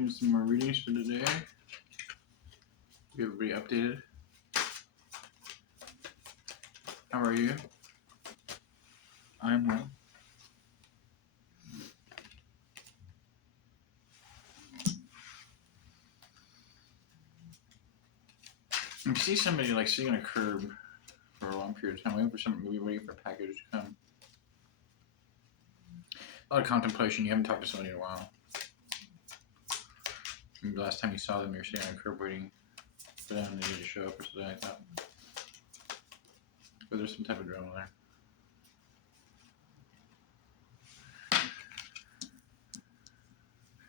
Here's some more readings for today. Get everybody updated. How are you? I'm well. You see somebody like sitting on a curb for a long period of time, waiting for something, waiting for a package to come. A lot of contemplation. You haven't talked to somebody in a while. Maybe the last time you saw them, you're sitting on a curb waiting for them to show up or something like that. But there's some type of drama there.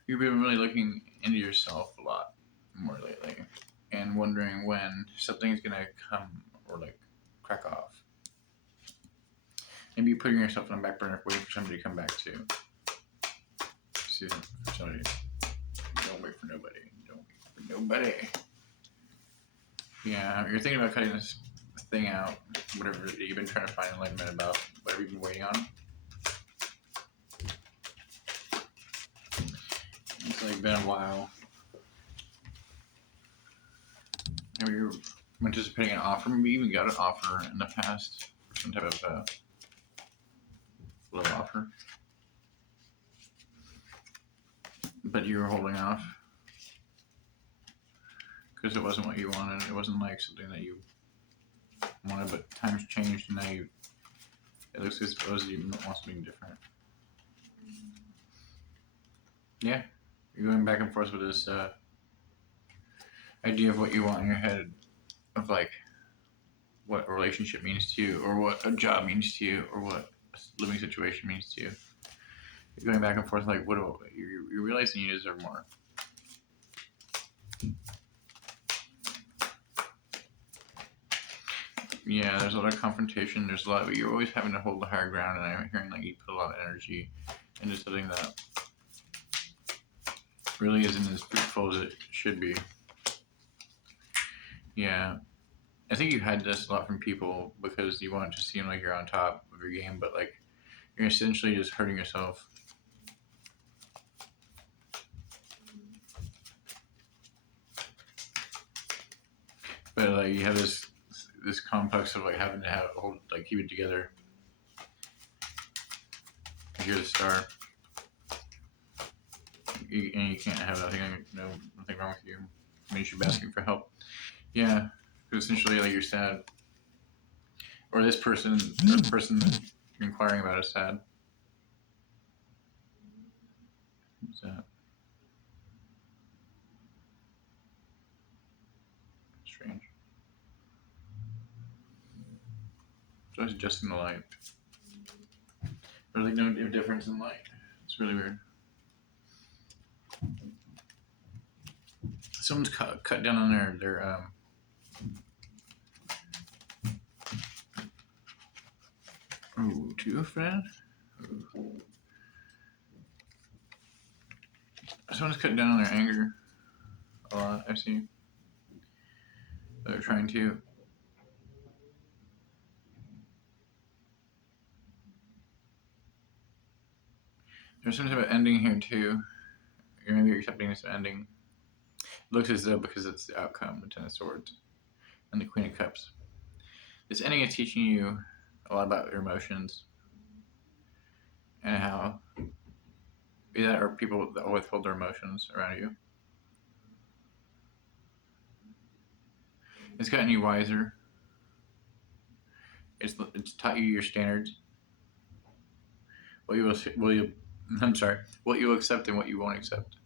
You've been really looking into yourself a lot more lately and wondering when something's gonna come or like crack off. Maybe you're putting yourself on the back burner waiting for somebody to come back too. For somebody. Don't wait for nobody. Don't wait for nobody. Yeah, you're thinking about cutting this thing out, whatever you've been trying to find enlightenment about, whatever you've been waiting on. It's like been a while. Maybe you're anticipating an offer. Maybe you even got an offer in the past for some type of little offer. But you were holding off because it wasn't what you wanted. It wasn't like something that you wanted, but times changed and now it looks as though you want something different. Yeah, you're going back and forth with this idea of what you want in your head, of like what a relationship means to you, or what a job means to you, or what a living situation means to you. You're going back and forth like, you're realizing you deserve more. Yeah, there's a lot of confrontation. There's a lot, but you're always having to hold the higher ground, and I'm hearing like you put a lot of energy into something that really isn't as fruitful as it should be. Yeah, I think you had this a lot from people because you want it to seem like you're on top of your game, but like you're essentially just hurting yourself. But like you have this complex of like having to keep it together. Like you're the star, and you can't have nothing wrong with you. I mean, you should be asking for help. Yeah, because essentially like you're sad, or this person, or the person you're inquiring about is sad. What's that? Strange. So it's adjusting the light. There's like no difference in light. It's really weird. Someone's cut down on their two friend. Someone's cut down on their anger a lot. I see. They're trying to. There's some type of ending here too. Maybe you're accepting this ending. It looks as though because it's the outcome, the Ten of Swords and the Queen of Cups. This ending is teaching you a lot about your emotions and how that are people that withhold their emotions around you. It's gotten you wiser. It's taught you your standards. What you accept and what you won't accept.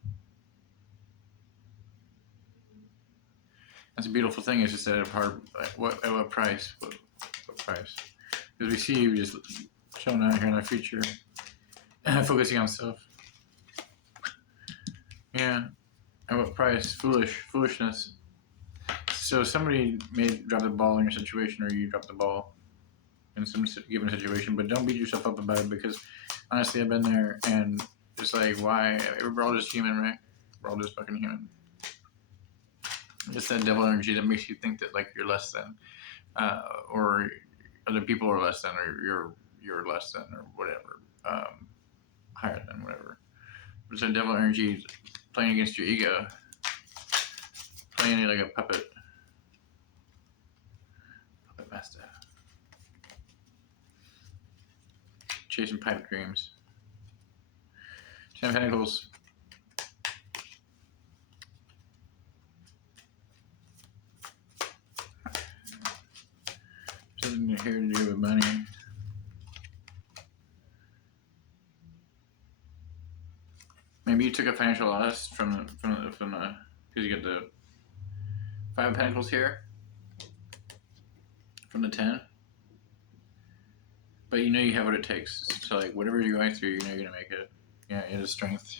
That's a beautiful thing. It's just at what price? What price? Because we see you just showing out here in our future, focusing on stuff. Yeah. At what price? Foolishness. So somebody may drop the ball in your situation, or you drop the ball in some given situation, but don't beat yourself up about it, because honestly, I've been there, and it's like, why? We're all just human, right? We're all just fucking human. It's that devil energy that makes you think that like you're less than, or other people are less than, or you're less than, or whatever, higher than, whatever. It's a devil energy playing against your ego, playing it like a puppet master, chasing pipe dreams. 10 of Pentacles. Something here to do with money. Maybe you took a financial loss from the because you get the 5 of Pentacles here from the 10. But you know you have what it takes. So like whatever you're going through, you know you're gonna make it. Yeah, it is strength.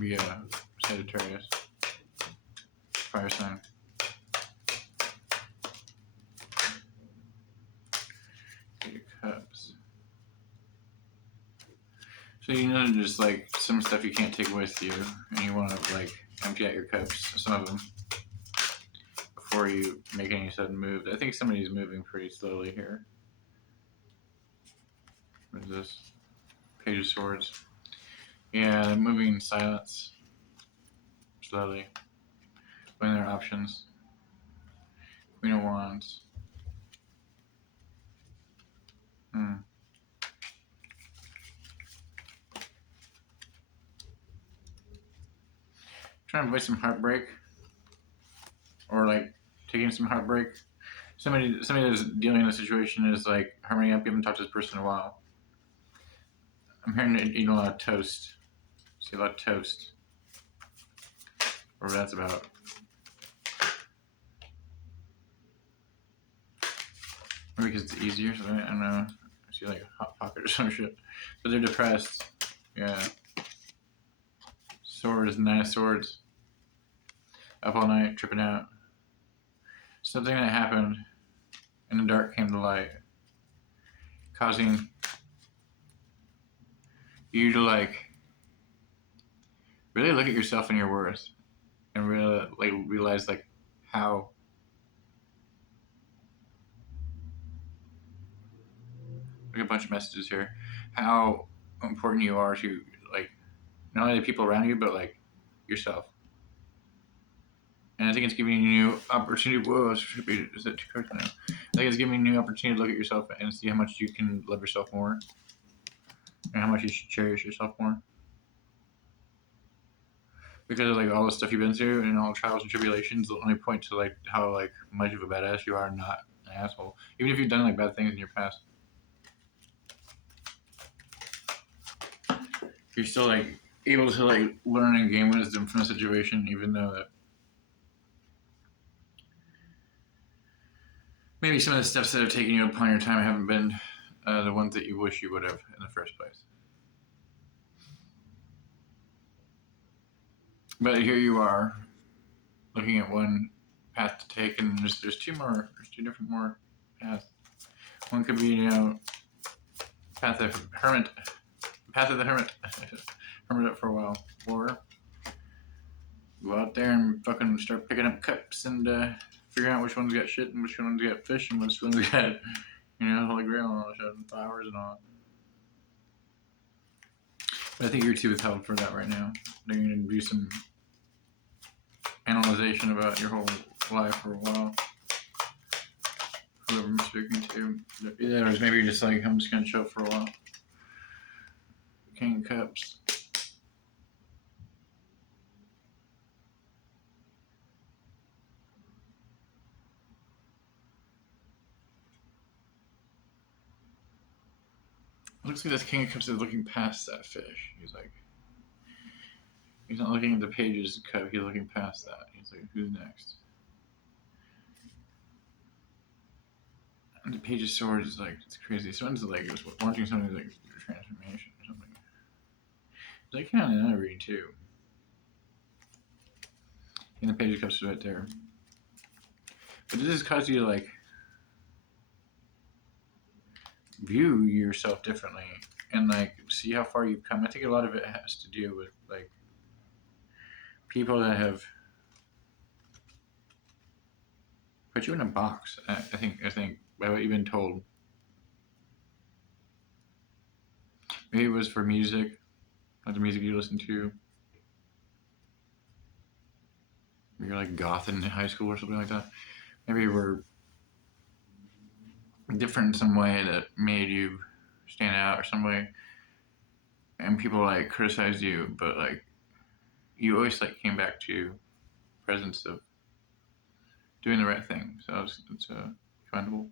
Be Sagittarius. Fire sign. Eight of Cups. So you know just like some stuff you can't take with you, and you want to like empty out your cups, some of them, before you make any sudden moves. I think somebody's moving pretty slowly here. What is this? Page of Swords. Yeah, they're moving in silence. Slowly. Weighing their options. Queen of Wands. Trying to avoid some heartbreak. Or like taking some heartbreak. Somebody that's dealing in a situation is like hurrying up, you haven't talked to this person in a while. I'm hearing it eating a lot of toast. See a lot of toast. Whatever that's about. Maybe because it's easier, so I don't know. I see like a Hot Pocket or some shit. But they're depressed. Yeah. Swords, 9 of Swords. Up all night, tripping out. Something that happened in the dark came to light. Causing you to like really look at yourself and your worth. And really like realize like how like a bunch of messages here. How important you are to like not only the people around you, but like yourself. And I think it's giving you a new opportunity. Whoa, is that 2 cards now? I think it's giving you a new opportunity to look at yourself and see how much you can love yourself more. And how much you should cherish yourself more. Because of like all the stuff you've been through and all the trials and tribulations will only point to like how like much of a badass you are, not an asshole. Even if you've done like bad things in your past. You're still like able to like learn and gain wisdom from the situation, even though that maybe some of the steps that have taken you upon your time haven't been the ones that you wish you would have in the first place. But here you are, looking at one path to take, and there's 2 different more paths. One could be, you know, path of the hermit, hermit up for a while, or go out there and fucking start picking up cups and figuring out which one's got shit and which one's got fish and which one's got, you know, Holy Grail and all that shit, and flowers and all. But I think you're too withheld for that right now. They're going to do some analyzation about your whole life for a while. Whoever I'm speaking to. Yeah, or maybe you're just like, I'm just going to chill for a while. King of Cups. Looks like this King of Cups is looking past that fish. He's like, he's not looking at the pages of the cup, he's looking past that. He's like, who's next? And the Page of Swords is like, it's crazy. Someone's like, watching something like transformation or something. It's like kind of another reading too. And the Page of Cups is right there. But this has caused you to like view yourself differently and like see how far you've come. I think a lot of it has to do with like people that have put you in a box. I think by what you've been told. Maybe it was for music, like the music you listen to. You're like goth in high school or something like that. Maybe you were different in some way that made you stand out or some way, and people like criticized you, but like you always like came back to presence of doing the right thing. So it's commendable.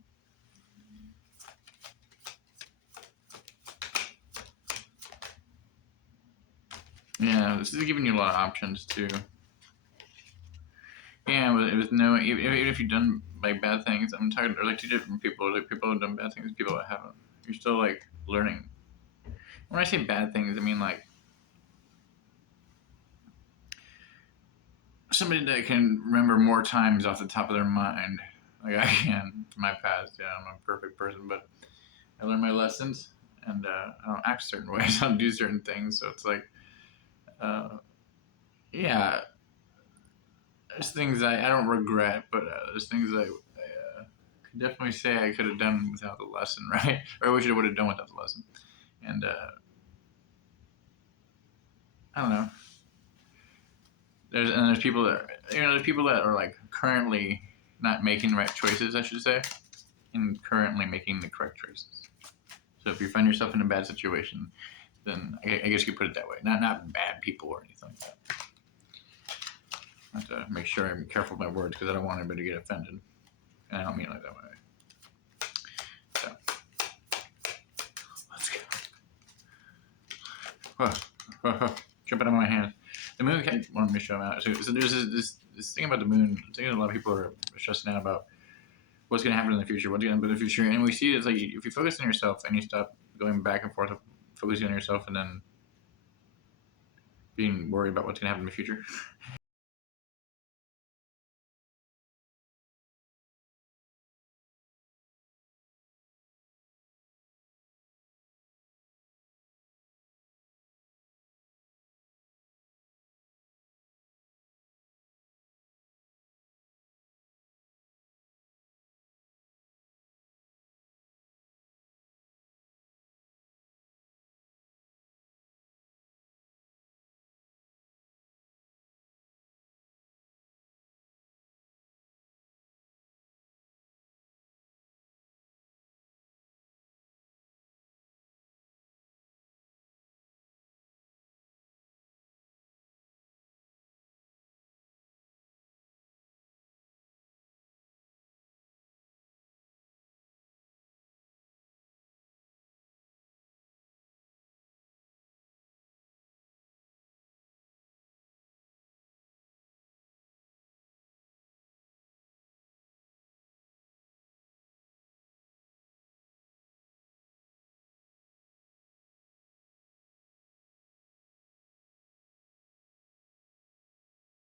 Yeah, this is giving you a lot of options too. Yeah, with no, even if you've done like bad things, I'm talking like two different people. Like people who've done bad things, people that haven't. You're still like learning. When I say bad things, I mean like somebody that can remember more times off the top of their mind, like I can from my past. Yeah, I'm a perfect person, but I learned my lessons, and I don't act certain ways. I don't do certain things, so it's like, uh, yeah, there's things I don't regret, but there's things I could definitely say I could have done without the lesson, right? Or I wish I would have done without the lesson. And I don't know. There's people that there's people that are like currently not making the right choices, I should say, and currently making the correct choices. So if you find yourself in a bad situation, then I guess you could put it that way. Not bad people or anything like that. I have to make sure I'm careful with my words because I don't want anybody to get offended, and I don't mean it like that way. So let's go. Jumping on my hands. The moon kind of wanted me to show them out. So there's this thing about the moon. I think a lot of people are stressing out about what's going to happen in the future, what's going to happen in the future, and we see it's like if you focus on yourself and you stop going back and forth, focusing on yourself, and then being worried about what's going to happen in the future,